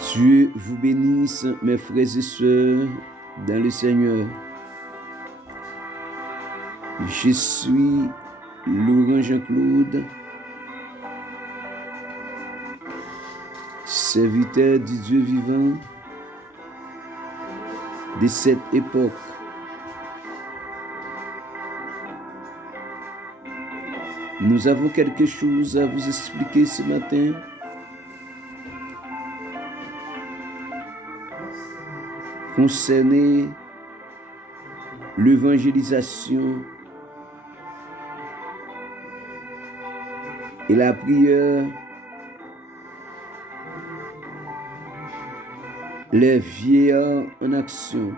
Dieu vous bénisse, mes frères et sœurs, dans le Seigneur. Je suis Laurent Jean-Claude, serviteur du Dieu vivant de cette époque. Nous avons quelque chose à vous expliquer ce matin. Concerné l'évangélisation et la prière, les vieillards en action.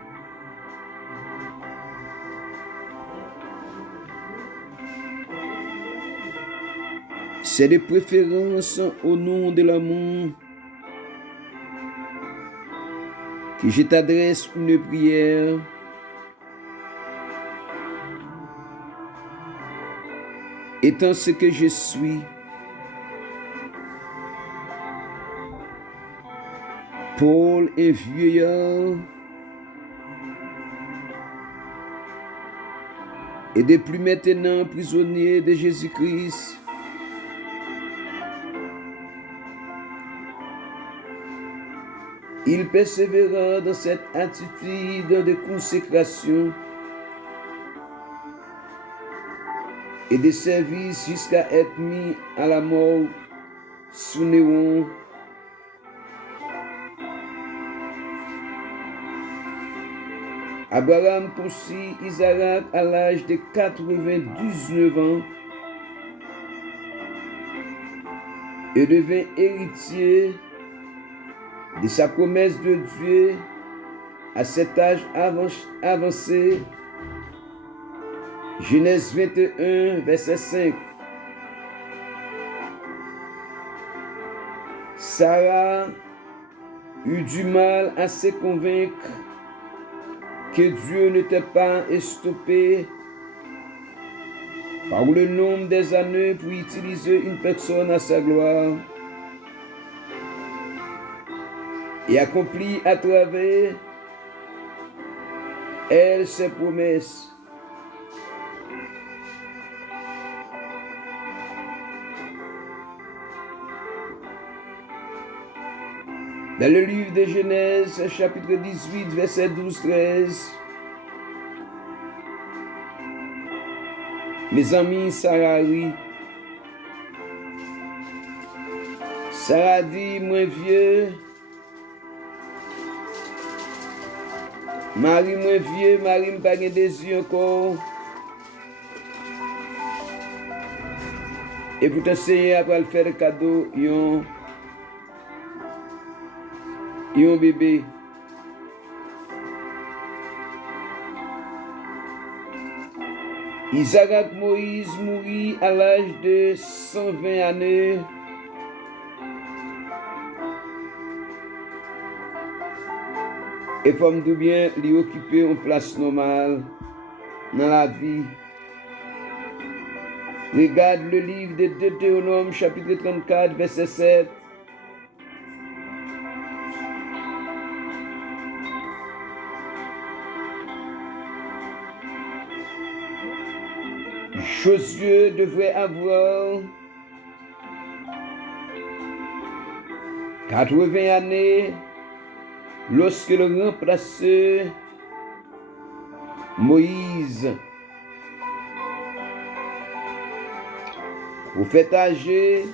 C'est de préférence au nom de l'amour que je t'adresse une prière étant ce que je suis. Paul est vieillard et depuis maintenant prisonnier de Jésus-Christ. Il persévéra dans cette attitude de consécration et de service jusqu'à être mis à la mort sous Néron. Abraham conçut Isaac à l'âge de 99 ans et devint héritier de sa promesse de Dieu à cet âge avancé. Genèse 21, verset 5. Sarah eut du mal à se convaincre que Dieu n'était pas estompé par le nombre des années pour utiliser une personne à sa gloire et accomplir à travers elle ses promesses. Dans le livre de Genèse, chapitre 18, verset 12-13, mes amis, Sarah rit. Sarah dit, moi vieux, Marie moi vieux, Marie m'a pas des yeux encore. Et pour t'enseigner après le faire le cadeau, yon bébé. Isaac Moïse mourit à l'âge de 120 années. Et comme tout bien, lui occuper une place normale dans la vie. Regarde le livre de Deutéronome, chapitre 34, verset 7. Josué devrait avoir 80 années lorsque le remplaçait Moïse. Prophète âgé,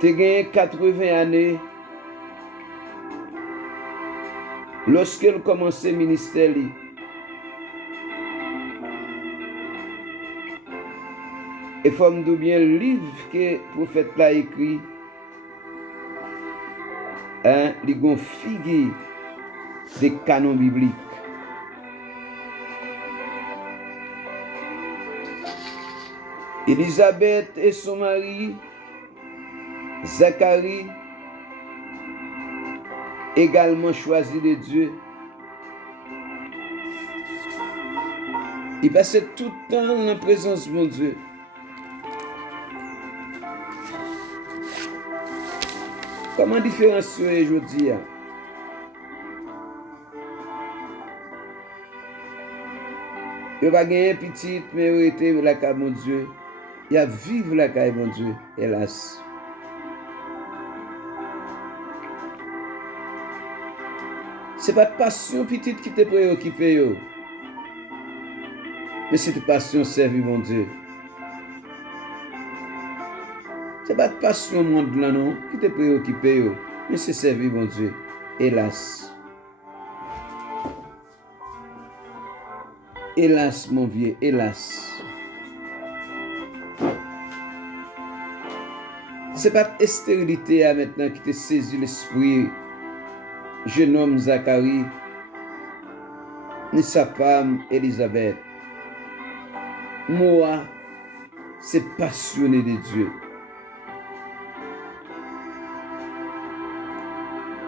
tu as 80 années lorsqu'il commençait le ministère. Et forme de bien le livre que le prophète l'a écrit, il y a figure des canons bibliques. Élisabeth et son mari, Zacharie, également choisis de Dieu. Ils passaient tout le temps dans la présence de mon Dieu. Comment différencier aujourd'hui? Il va gagner petit, mais il était la caille mon Dieu. Il a vivre la caille mon Dieu, hélas. Ce n'est pas de passion petite qui te préoccupe, mais c'est de passion servir mon Dieu. Ce n'est pas de passion monde là non qui te préoccupe, mais c'est servir mon Dieu, hélas. Hélas, mon vieux, hélas. Ce n'est pas de stérilité maintenant qui te saisit l'esprit, jeune homme Zacharie, ni sa femme Élisabeth. Moi, c'est passionné de Dieu.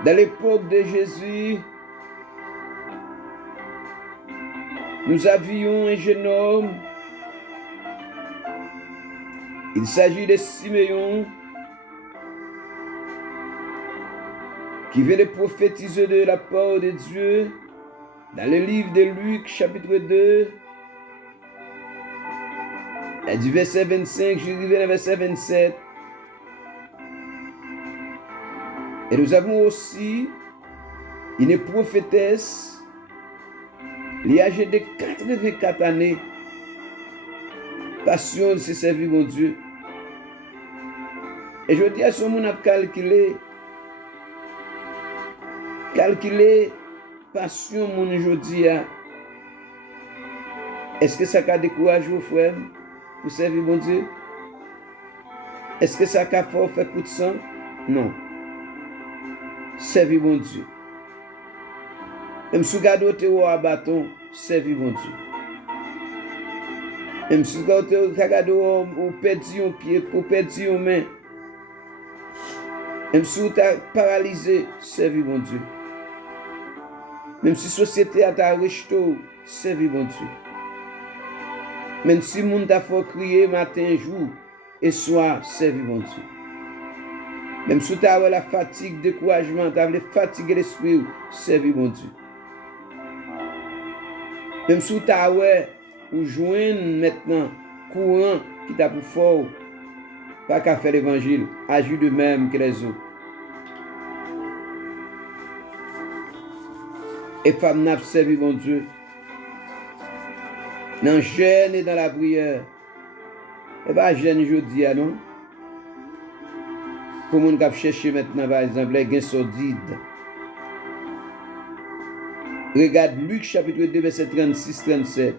Dans l'époque de Jésus, nous avions un jeune homme. Il s'agit de Siméon qui venait prophétiser de la part de Dieu dans le livre de Luc, chapitre 2, du verset 25 jusqu'au verset 27. Et nous avons aussi une prophétesse, âgée de 84 années, passion de se servir mon Dieu. Et je dis à ce monde à calculer passion mon aujourd'hui. Est-ce que ça a découragé aux frères pour servir mon Dieu? Est-ce que ça a fait coup de sang? Non. Servir mon Dieu. Même si vous regardez à bâton, servir mon Dieu. Même si vous regardez au perdu un pied, au perdu une main. Même si vous êtes paralysé, servir mon Dieu. Même si la société a rejeté, servir mon Dieu. Même si le monde a fait crier matin, jour et soir, servir mon Dieu. Même si tu as la fatigue, le découragement, tu as fatigué l'esprit, servir mon Dieu. Même si tu as ou joindre maintenant courant qui t'a pour fort, pas qu'à faire l'évangile, agis de même que les autres. Et femme n'a servi mon Dieu. Dans le jeûne et dans la prière. Et pas jeûne aujourd'hui, non? Pour mon cap chercher maintenant, par exemple, les gains sordides. Regarde Luc chapitre 2, verset 36-37.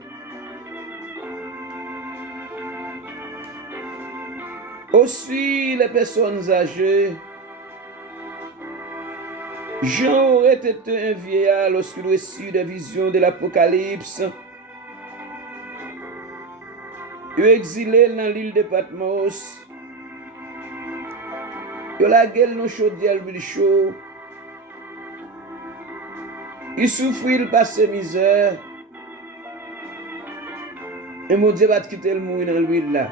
Aussi les personnes âgées. Jean aurait été un vieillard lorsqu'il reçut des visions de l'Apocalypse. Il est exilé dans l'île de Patmos. Il a la gueule dans chaudière chaud. Il souffrit, il passe misère. Et mon Dieu va quitter le monde dans l'huile là.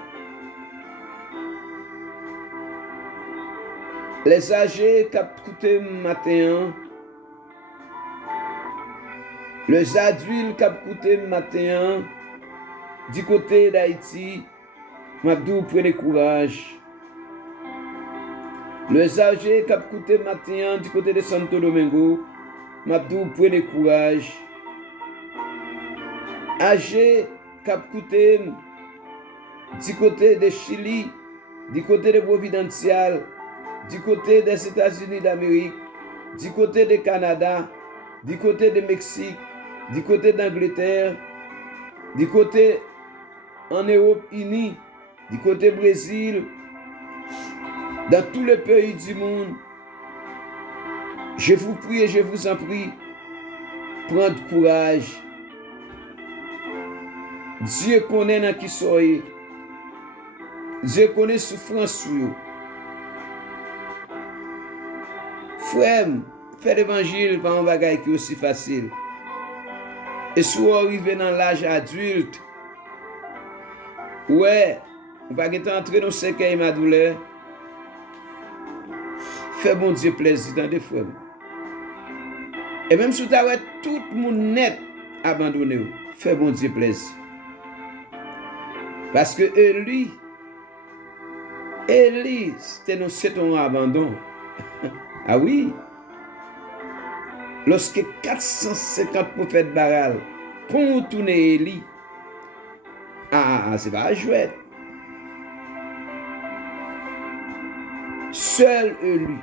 Les âgés qui ont coûté matin, les adultes qui ont coûté matin, du côté d'Haïti, Mabdou prenez courage. Les âgés qui ont coûté matin, du côté de Santo Domingo, Mabdou prenez courage. Âgés qui ont coûté du côté de Chili, du côté de Providencial, du côté des États-Unis d'Amérique, du côté du Canada, du côté du Mexique, du côté d'Angleterre, du côté en Europe unie, du côté Brésil, dans tous les pays du monde. Je vous prie et je vous en prie, prendre courage. Dieu connaît dans qui soyez. Dieu connaît souffrance sur vous. Frère, faire l'évangile par un bagage qui est aussi facile. Et si vous arrivez dans l'âge adulte, ouais, vous ne pouvez pas entrer dans ce qu'est ma douleur. fait bon Dieu plaisir dans des frères. Et même si tu as tout le monde net abandonné, fait bon Dieu plaisir. Parce que Élie, c'est un abandon. Ah oui. Lorsque 450 prophètes Baal pour tourner Élie, c'est pas jouet. Seul Élie.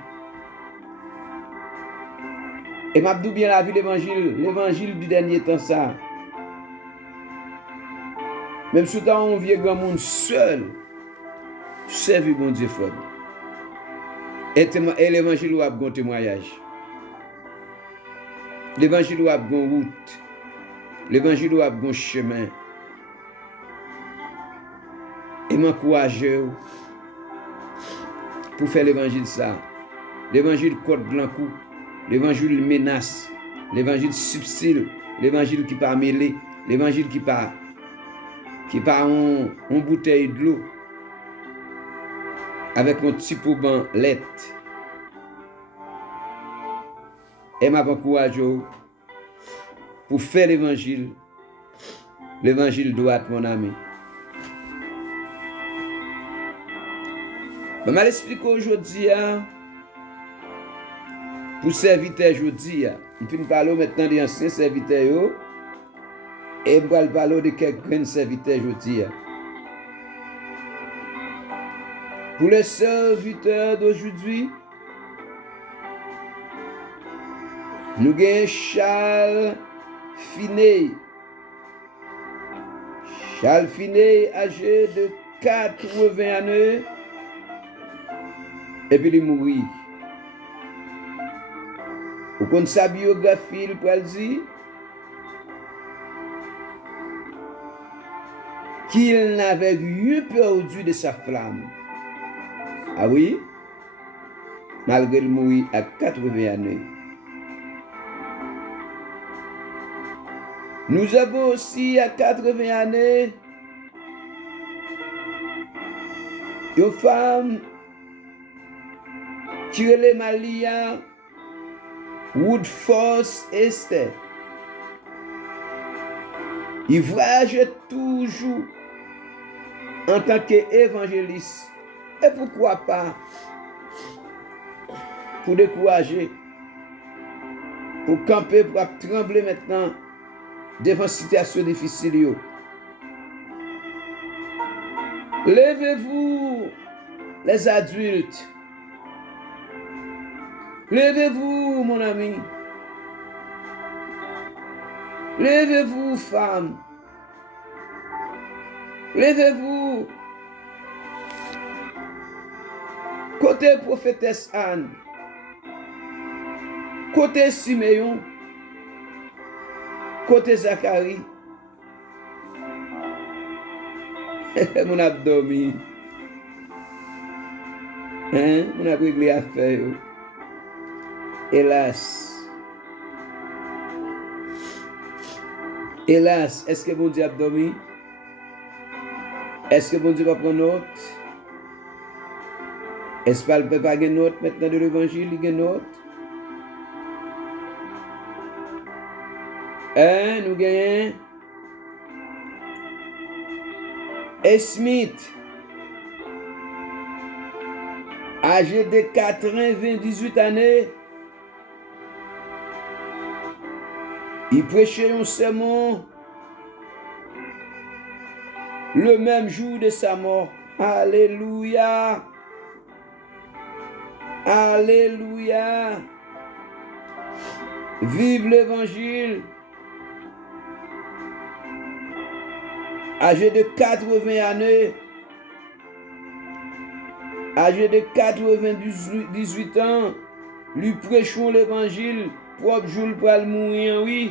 Et m'a dit bien la vie l'évangile du dernier temps ça. Même si on vient grand monde seul, servi bon Dieu fort. Et l'évangile a un témoignage. L'évangile a une route. L'évangile a un chemin. Et m'encourage pour faire l'évangile ça. L'évangile code blanc coup. L'évangile menace. L'évangile subtil. L'évangile qui pas mêlé. L'évangile qui pas en bouteille de l'eau. Avec un petit pouban lait. Et m'a encourage pour faire l'évangile. L'évangile doit être mon ami. Je vais expliquer aujourd'hui pour serviteur aujourd'hui. Je vais parler maintenant des anciens serviteurs et je vais parler de quelques grands serviteurs aujourd'hui. Pour les serviteurs d'aujourd'hui, nous avons Charles Finet. Charles Finet, âgé de 80 ans, et puis il mourit. Vous connaissez sa biographie, il peut dire qu'il n'avait rien perdu de sa flamme. Ah oui? Malgré le mourir à 80 ans. Nous avons aussi à 80 années une femme qui est Malia Woodforce Esther. Il voyage toujours en tant qu'évangéliste. Et pourquoi pas pour décourager, pour camper, pour trembler maintenant devant situation difficile. Levez-vous, les adultes. Levez-vous, mon ami. Levez-vous, femmes. Levez-vous. Côté prophétesse Anne. Côté Siméon. Côté Zacharie. Mon abdomen. Mon a réglé affaire. Hélas. Hélas, est-ce que bon Dieu a dormi? Est-ce que bon Dieu va prendre note? Est-ce qu'il ne peut pas gagner note maintenant de l'évangile? Il gagne note? Nous gagnons Smith, âgé de 98 années, il prêchait un sermon le même jour de sa mort. Alléluia. Alléluia. Vive l'évangile. Âgé de 80 années, âgé de 98 ans, lui prêchons l'évangile, propre jour pour le mourir, oui.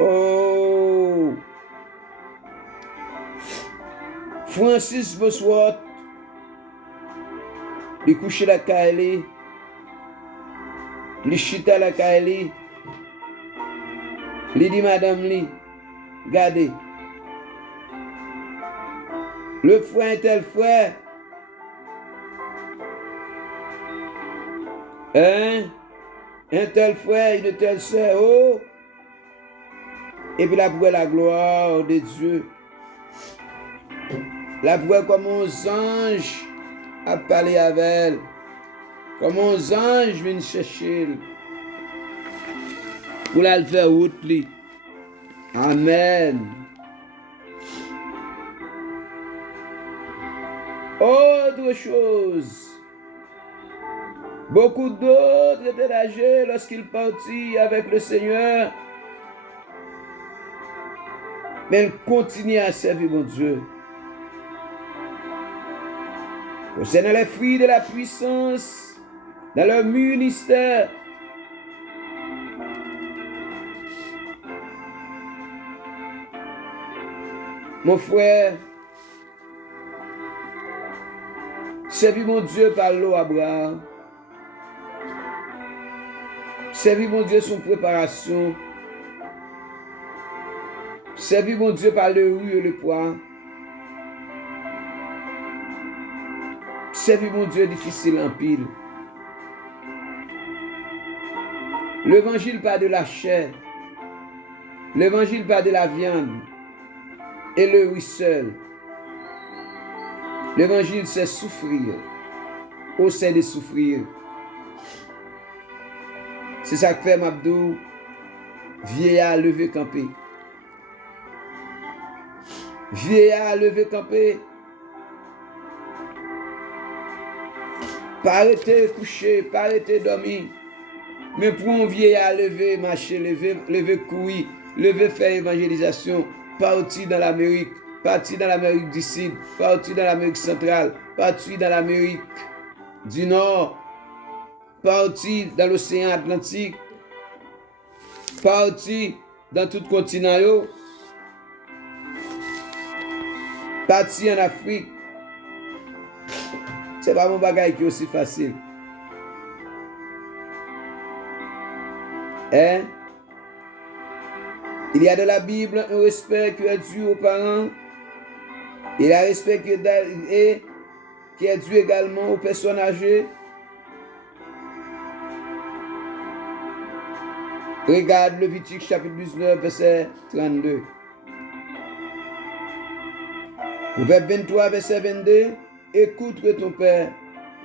Oh! Francis Bosworth, il couche la Kaili, il chita la Kaili. Il dit, madame, li, regardez. Le frère, un tel frère. Un tel frère, une telle sœur. Oh. Et puis la voix la gloire de Dieu. La voix comme un ange a parlé avec elle. Comme un ange vient chercher. Pour la faire route. Amen. Autre chose. Beaucoup d'autres étaient âgés lorsqu'ils partirent avec le Seigneur. Mais ils continuent à servir mon Dieu. Concernant les fruits de la puissance dans leur ministère, mon frère, servir mon Dieu par l'eau à bras. Servir mon Dieu sans préparation. Servir mon Dieu par le riz et le pois. Servir mon Dieu difficile en pile. L'évangile pas de la chair. L'évangile pas de la viande. Et le riz seul. L'évangile c'est souffrir. Au sein de souffrir. C'est ça que fait Mabdou. Vieillard levé campé. Vieillard levé campé. Pas arrêter coucher, pas arrêter dormir. Mais pour un vieillard lever, marcher, lever courir, lever faire évangélisation, partir dans l'Amérique, partir dans l'Amérique du Sud, partir dans l'Amérique centrale, partir dans l'Amérique du Nord, partir dans l'océan Atlantique, partir dans tout continent, partir en Afrique. C'est pas mon bagage qui est aussi facile. Hein? Il y a dans la Bible un respect qui est dû aux parents. Il y a un respect qui est dû également aux personnes âgées. Regarde Lévitique chapitre 19, verset 32. Proverbe 23, verset 22. Écoute ton père,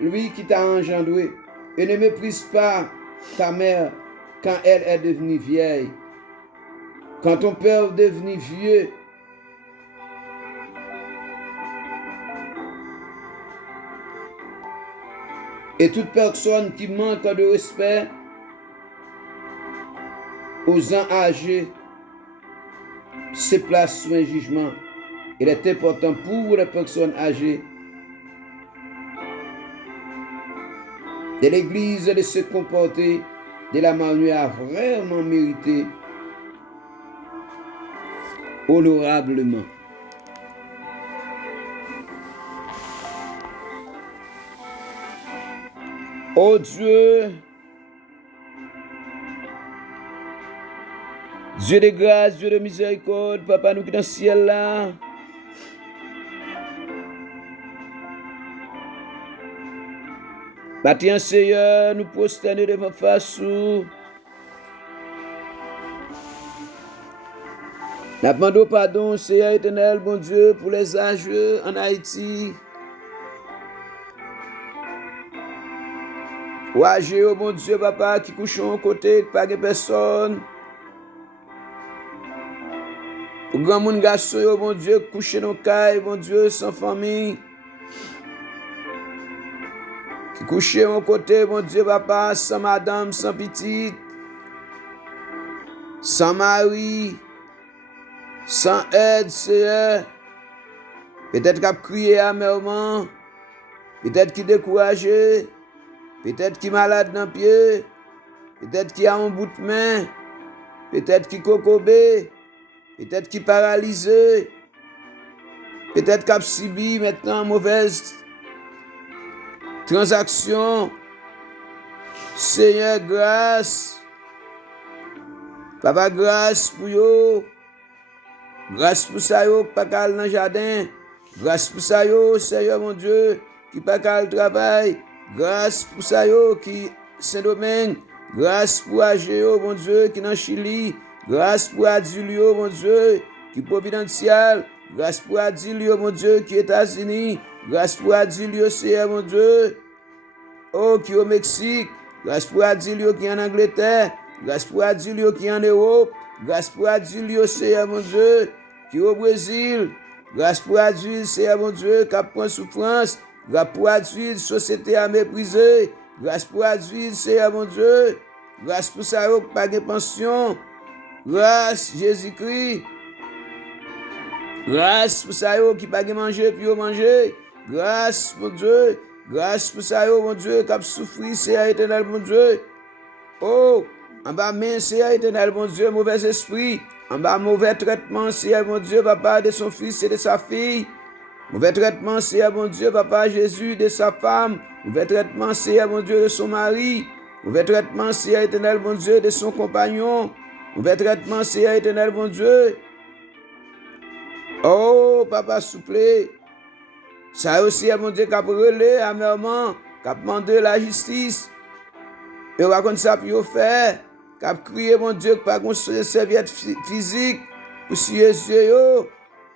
lui qui t'a engendré, et ne méprise pas ta mère quand elle est devenue vieille. Quand ton père est devenu vieux, et toute personne qui manque de respect aux gens âgés se place sous un jugement. Il est important pour les personnes âgées de l'Église de se comporter de la manière vraiment méritée, honorablement. Oh Dieu, Dieu de grâce, Dieu de miséricorde, Papa nous qui dans le ciel là, matin, Seigneur, nous prosternons devant face. Nous demandons pardon, Seigneur éternel, bon Dieu, pour les âgeux en Haïti. Ou âgeux, oh bon Dieu, papa, qui couchent à côté, pas de personne. Pour grand monde garçon, oh bon Dieu, couché dans le caille, bon Dieu, sans famille. Qui couché à côté, bon Dieu, papa, sans madame, sans petite, sans mari, sans aide, Seigneur. Peut-être qu'il a crié amèrement, peut-être qu'il est découragé, peut-être qu'il est malade dans le pied, peut-être qu'il a un bout de main, peut-être qu'il est cocobé, peut-être qu'il est paralysé, peut-être qu'il a subi maintenant une mauvaise transaction. Seigneur, grâce. Papa, grâce pour eux. Grâce pour ça, yo, pas qu'à dans le jardin. Grâce pour ça, yo, Seigneur mon Dieu, qui pas qu'à le travail. Grâce pour ça, yo, qui Saint-Domingue. Grâce pour Agéo, mon Dieu, qui dans Chili. Grâce pour Adilio, mon Dieu, qui providentiel. Grâce pour Adilio, mon Dieu, qui est États-Unis. Grâce pour Adilio, Seigneur mon Dieu. Oh, qui est au Mexique. Grâce pour Adilio qui est en Angleterre. Grâce pour Adilio qui est en Europe. Grâce pour Adilio, Seigneur mon Dieu, qui est au Brésil. Grâce pour Adilio, Seigneur mon Dieu, qui a point souffrance. Grâce pour Adilio, société à mépriser. Grâce pour Adilio, Seigneur mon Dieu. Grâce pour ça, qui pas de pension. Grâce Jésus-Christ. Grâce pour ça, qui pas de manger, puis manger. Grâce, mon Dieu. Grâce pour ça, mon Dieu, qui a souffert, Seigneur éternel, mon Dieu. Oh, en bas, main, Seigneur éternel, mon Dieu, mauvais esprit. En bas, mauvais traitement, Seigneur, mon Dieu, papa, de son fils et de sa fille. Mauvais traitement, Seigneur, mon Dieu, papa, Jésus, de sa femme. Mauvais traitement, Seigneur, mon Dieu, de son mari. Mauvais traitement, Seigneur éternel, mon Dieu, de son compagnon. Mauvais traitement, Seigneur éternel, mon Dieu. Oh, papa, souple. Ça aussi, mon Dieu, qui a brûlé amèrement, qui a demandé la justice. Et on va comme ça, puis on fait, qui a crié, mon Dieu, par une serviette physique, pour sur les yeux.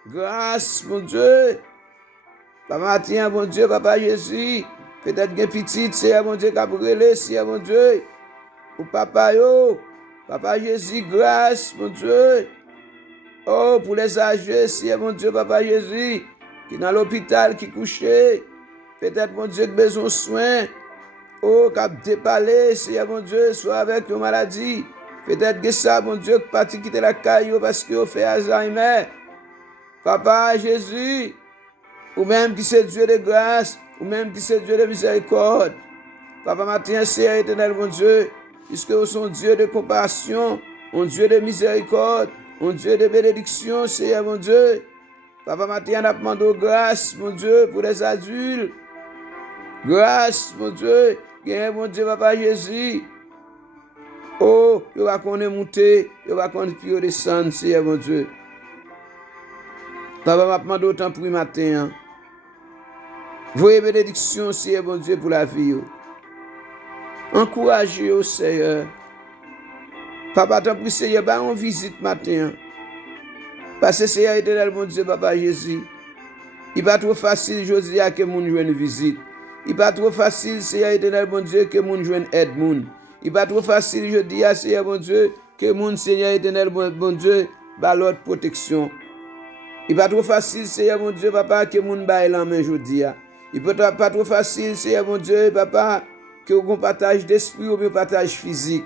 Grâce, mon Dieu. Papa matin, mon Dieu, papa Jésus. Peut-être que petit, c'est mon Dieu, qui a brûlé, c'est mon Dieu. Ou papa, yo. Papa Jésus, grâce, mon Dieu. Oh, pour les âgés, c'est mon Dieu, papa Jésus, qui est dans l'hôpital, qui est couché. Peut-être, mon Dieu, qui a besoin de soins. Oh, qui a dépalé, c'est mon Dieu, soit avec une maladie. Peut-être que ça, mon Dieu, qui parti quitter la caillou parce qu'il a fait Alzheimer. Papa Jésus, ou même qui c'est Dieu de grâce, ou même qui c'est Dieu de miséricorde. Papa matin, c'est éternel, mon Dieu, puisque vous sont Dieu de compassion, un Dieu de miséricorde, un Dieu de bénédiction, Seigneur, mon Dieu. Papa matin, on a demandé grâce, mon Dieu, pour les adultes. Grâce, mon Dieu, mon Dieu, papa Jésus. Oh, il va qu'on est monté, il va qu'on est descendre, Seigneur, mon Dieu. Papa m'a demandé autant pour le matin. Voyez bénédiction, Seigneur, mon Dieu, pour la vie. Encouragez au Seigneur. Papa, t'en prie, Seigneur, bah, on visite matin. Parce que Seigneur éternel, mon Dieu, papa Jésus. Il n'est pas trop facile, je dis, que mon joue une visite. Il n'est pas trop facile, Seigneur éternel, mon Dieu, que mon joue une aide. Il n'est pas trop facile, je dis, Seigneur, mon Dieu, que mon Seigneur éternel, mon Dieu, bah, l'autre protection. Il n'est pas trop facile, Seigneur, mon Dieu, papa, que mon bail en main, je dis. Il n'est pas trop facile, Seigneur, mon Dieu, papa, que vous partage d'esprit ou un partage physique.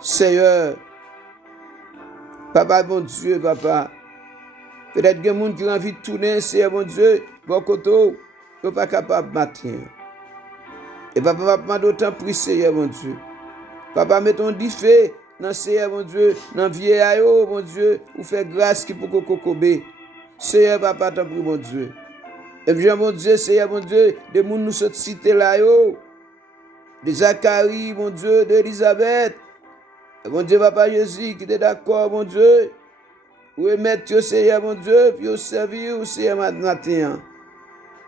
Seigneur, papa, mon Dieu, papa, peut-être que les gens qui ont envie de tourner, Seigneur, mon Dieu, bon côté, ils ne sont pas capables de matin. Et papa, m'a d'autant pris, Seigneur, mon Dieu. Papa, mettons du feu dans Seigneur, mon Dieu, dans vieil mon Dieu, ou fait grâce qui pour cocober. Seigneur, papa, t'en prie, mon Dieu. Et bien, mon Dieu, Seigneur, mon Dieu, des gens nous sont cités là, de Zacharie, mon Dieu, d'Élisabeth. Mon Dieu, papa Jésus, qui est d'accord, mon Dieu. Ou mettre, Seigneur, mon Dieu, puis au servir, Seigneur, matin.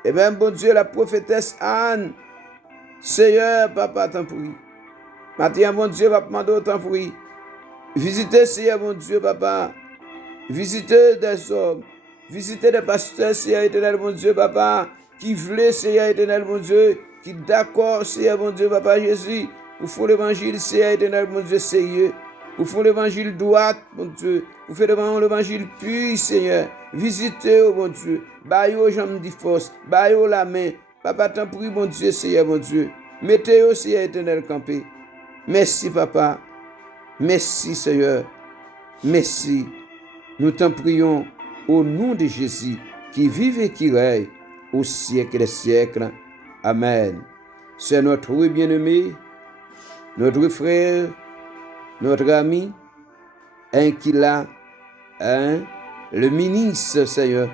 Et même, mon Dieu, la prophétesse Anne. Seigneur, papa, t'en prie. Matin, mon Dieu, va demander t'en prie. Visitez, Seigneur, mon Dieu, papa. Visitez des hommes. Visitez des pasteurs, Seigneur, éternel, mon Dieu, papa. Qui voulaient, Seigneur, éternel, mon Dieu. Qui d'accord, Seigneur, mon Dieu, papa Jésus. Pour faire l'évangile, Seigneur, éternel, mon Dieu, sérieux. Pour faire l'évangile droit, mon Dieu. Pour faire l'évangile pur, Seigneur. Visitez, oh, mon Dieu. Baillez, jambes de force. Baillez la main. Papa, t'en prie, mon Dieu, Seigneur, mon Dieu. Mettez-vous, Seigneur, éternel, campé. Merci, papa. Merci, Seigneur. Merci. Nous t'en prions au nom de Jésus, qui vive et qui règne au siècle des siècles. Amen. C'est notre bien-aimé, notre frère, notre ami, qui l'a, le ministre, Seigneur,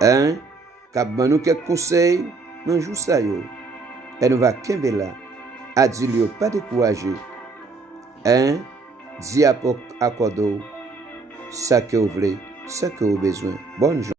qui a nous quelques conseils, nous jouons ça, et nous va qu'aimer là, à dire, pas décourager, dis à Cordo, ça que vous voulez, ce que vous avez besoin. Bonne journée.